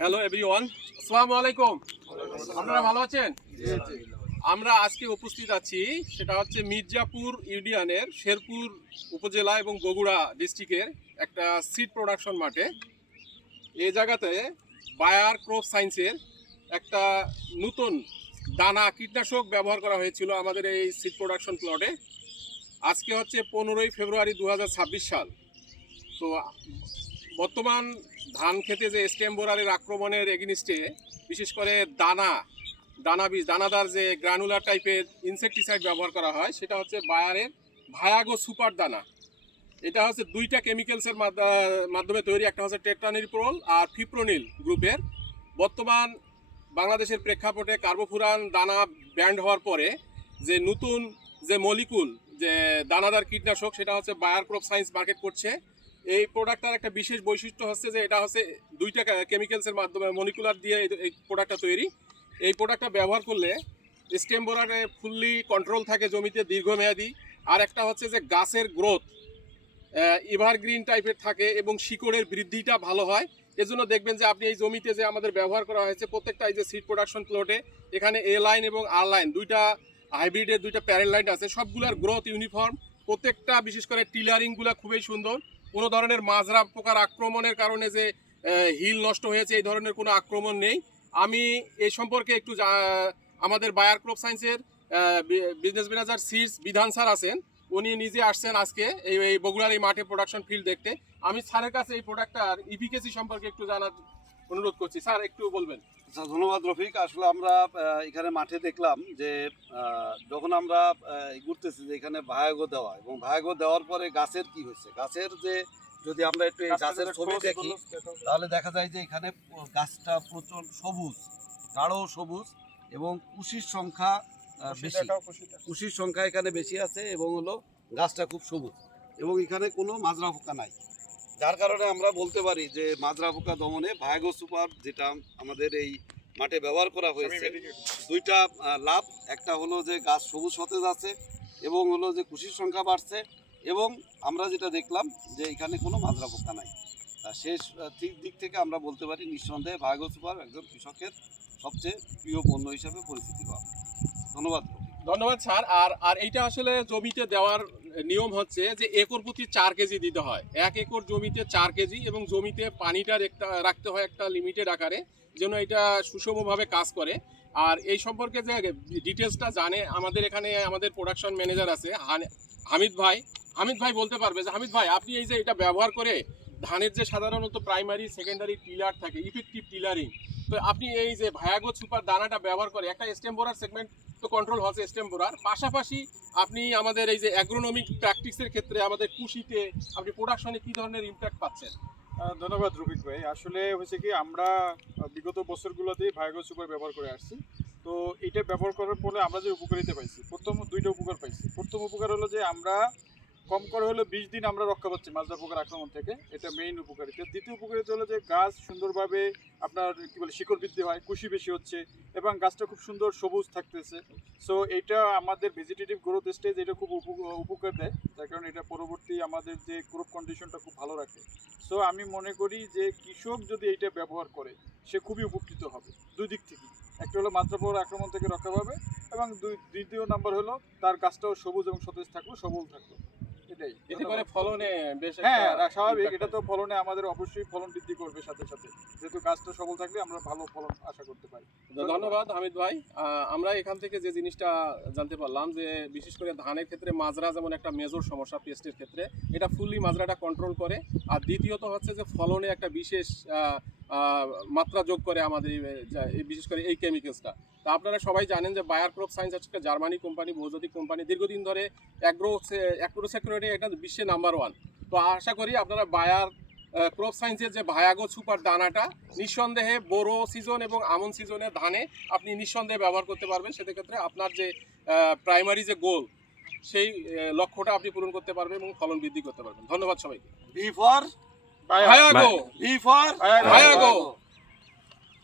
Hello everyone, আসসালামু আলাইকুম। আপনারা ভালো আছেন? আমরা আজকে উপস্থিত আছি, সেটা হচ্ছে মির্জাপুর ইউনিয়নের শেরপুর উপজেলা এবং বগুড়া ডিস্ট্রিক্টের একটা সিড প্রোডাকশন মাঠে। এই জায়গাতে বায়ার ক্রপ সায়েন্সের একটা নতুন দানা কীটনাশক ব্যবহার করা হয়েছিল আমাদের এই সিড প্রোডাকশন প্লটে। আজকে হচ্ছে 15ই ফেব্রুয়ারি 2026 সাল। তো বর্তমান ধান খেতে যে স্টেম বোরারের আক্রমণের এগেনিস্টে বিশেষ করে দানাদার যে গ্রানুলার টাইপের ইনসেকটিসাইড ব্যবহার করা হয়, সেটা হচ্ছে বায়ারের ভায়াগো সুপার দানা। এটা হচ্ছে দুইটা কেমিক্যালসের মাধ্যমে তৈরি, একটা হচ্ছে টেট্রানিলপ্রোল আর ফিপ্রোনিল গ্রুপের। বর্তমান বাংলাদেশের প্রেক্ষাপটে কার্বোফুরান দানা ব্যান্ড হওয়ার পরে যে নতুন যে মলিকুল যে দানাদার কীটনাশক, সেটা হচ্ছে বায়ার ক্রপ সায়েন্স মার্কেট করছে। এই প্রোডাক্টটার একটা বিশেষ বৈশিষ্ট্য হচ্ছে যে এটা হচ্ছে দুইটা কেমিক্যালসের মাধ্যমে মলিকুলার দিয়ে এই প্রোডাক্টটা তৈরি। এই প্রোডাক্টটা ব্যবহার করলে স্টেম বোরারে ফুললি কন্ট্রোল থাকে জমিতে দীর্ঘমেয়াদী। আর একটা হচ্ছে যে গাছের গ্রোথ এভারগ্রিন টাইপের থাকে এবং শিকড়ের বৃদ্ধিটা ভালো হয়। এজন্য দেখবেন যে আপনি এই জমিতে যে আমাদের ব্যবহার করা হয়েছে প্রত্যেকটা এই যে সিড প্রোডাকশন প্লটে, এখানে এ লাইন এবং আর লাইন দুইটা হাইব্রিডের দুইটা প্যারেল লাইন আছে, সবগুলোর গ্রোথ ইউনিফর্ম। প্রত্যেকটা বিশেষ করে টিলারিংগুলো খুবই সুন্দর। কোনো ধরনের মাজরা পোকার আক্রমণের কারণে যে হিল নষ্ট হয়েছে এই ধরনের কোনো আক্রমণ নেই। আমি এই সম্পর্কে একটু আমাদের বায়ার ক্রপ সায়েন্সের বিজনেস ম্যানেজার সিডস বিধান স্যার আছেন, উনি নিজে আসছেন আজকে এই বগুড়ার এই মাঠে প্রোডাকশন ফিল্ড দেখতে। আমি স্যারের কাছে এই প্রোডাক্টটার ইফিকেসি সম্পর্কে একটু জানার অনুরোধ করছি। স্যার একটু বলবেন। আচ্ছা, ধন্যবাদ রফিক। আসলে আমরা এখানে মাঠে দেখলাম যে যখন আমরা ঘুরতেছি যে এখানে ভায়াগো দেওয়া, এবং ভায়াগো দেওয়ার পরে গাছের কি হয়েছে, গাছের যে যদি আমরা একটু গাছের ছবি দেখি তাহলে দেখা যায় যে এখানে গাছটা প্রচুর সবুজ, গাঢ় সবুজ, এবং কুশির সংখ্যা বেশি, কুশির সংখ্যা এখানে বেশি আছে, এবং হলো গাছটা খুব সবুজ, এবং এখানে কোনো মাজরা পোকা নাই। যার কারণে আমরা বলতে পারি যে মাজরা পোকা দমনে ভায়াগো সুপার যেটা আমাদের এই মাঠে ব্যবহার করা হয়েছে, দুইটা লাভ। একটা হলো যে গাছ সবুজ সতেজ আছে, এবং হলো যে কুশির সংখ্যা বাড়ছে, এবং আমরা যেটা দেখলাম যে এখানে কোনো মাজরা পোকা নাই। তা শেষ দিক থেকে আমরা বলতে পারি নিঃসন্দেহে ভায়াগো সুপার একজন কৃষকের সবচেয়ে প্রিয় পণ্য হিসাবে পরিচিতি পাবে। ধন্যবাদ। ধন্যবাদ স্যার। আর এইটা আসলে জমিতে দেওয়ার নিয়ম হচ্ছে যে একর প্রতি 4 কেজি দিতে হয়। 1 একর জমিতে 4 কেজি, এবং জমিতে পানিটা রাখতে হয় একটা লিমিটেড আকারে, যেন এটা সুষমভাবে কাজ করে। আর এই সম্পর্কে যে ডিটেলসটা জানে আমাদের এখানে আমাদের প্রোডাকশন ম্যানেজার আছে হামিদ ভাই বলতে পারবে। যে হামিদ ভাই, আপনি এই যে এটা ব্যবহার করে ধানের যে সাধারণত প্রাইমারি সেকেন্ডারি টিলার থাকে, ইফেক্টিভ টিলারিং, তো আপনি এই যে ভায়াগো সুপার দানাটা ব্যবহার করে একটা স্টেম বোরার সেগমেন্ট তো কন্ট্রোল হচ্ছে স্টেম বোরার, পাশাপাশি আপনি আমাদের এই যে অ্যাগ্রোনমিক প্র্যাকটিসের ক্ষেত্রে আমাদের কৃষিতে আপনি প্রোডাকশনে কি ধরনের ইমপ্যাক্ট পাচ্ছেন? ধন্যবাদ রফিক ভাই। আসলে হয়েছে কি, আমরা বিগত বছরগুলোতেই ভায়াগো সুপার ব্যবহার করে আসছি। তো এটা ব্যবহার করার ফলে আমরা যে উপকারিতা পাইছি, প্রথম দুইটা উপকার পাইছি। প্রথম উপকার হলো যে আমরা কম করে হলো 20 দিন আমরা রক্ষা পাচ্ছি মাজরা পোকার আক্রমণ থেকে, এটা মেইন উপকারিতা। দ্বিতীয় উপকারিতা হলো যে গাছ সুন্দরভাবে আপনার কি বলে শিকড় বৃদ্ধি হয়, কুশি বেশি হচ্ছে, এবং গাছটা খুব সুন্দর সবুজ থাকতেছে। সো এটা আমাদের ভেজিটেটিভ গ্রোথ স্টেজ এটা খুব উপকার দেয়, যার কারণে এটা পরবর্তী আমাদের যে ক্রপ কন্ডিশনটা খুব ভালো রাখে। সো আমি মনে করি যে কৃষক যদি এইটা ব্যবহার করে সে খুবই উপকৃত হবে দুই দিক থেকে। একটা হলো মাজরা পোকার আক্রমণ থেকে রক্ষা পাবে, এবং দ্বিতীয় নাম্বার হলো তার গাছটাও সবুজ এবং সতেজ থাকলো, সবল থাকলো। এতে করে ফলনে বেশ স্বাভাবিক, এটা তো ফলনে আমাদের অবশ্যই ফলন বৃদ্ধি করবে সাথে সাথে, যেহেতু গাছটা সবল থাকলে আমরা ভালো ফলন আশা করতে পারি। ধন্যবাদ হামিদ ভাই। আমরা এখান থেকে যে জিনিসটা জানতে পারলাম যে বিশেষ করে ধানের ক্ষেত্রে মাজরা যেমন একটা মেজর সমস্যা পেস্টের ক্ষেত্রে, এটা ফুললি মাজরাটা কন্ট্রোল করে। আর দ্বিতীয়ত হচ্ছে যে ফলনে একটা বিশেষ মাত্রা যোগ করে আমাদের বিশেষ করে এই কেমিক্যালসটা। তা আপনারা সবাই জানেন যে বায়ার ক্রপ সায়েন্স হচ্ছে জার্মানি কোম্পানি, বহুজাতিক কোম্পানি, দীর্ঘদিন ধরে অ্যাগ্রো সেক্টরে এটা বিশ্বে নাম্বার 1। তো আশা করি আপনারা বায়ার ক্রপ সায়েন্সের যে ভায়াগো সুপার দানাটা নিঃসন্দেহে বোরো সিজন এবং আমন সিজনের ধানে আপনি নিঃসন্দেহে ব্যবহার করতে পারবেন। সেক্ষেত্রে আপনার যে প্রাইমারি যে গোল, সেই লক্ষ্যটা আপনি পূরণ করতে পারবেন এবং ফলন বৃদ্ধি করতে পারবেন। ধন্যবাদ সবাইকে। বি ফর ভায়াগো। B for ভায়াগো।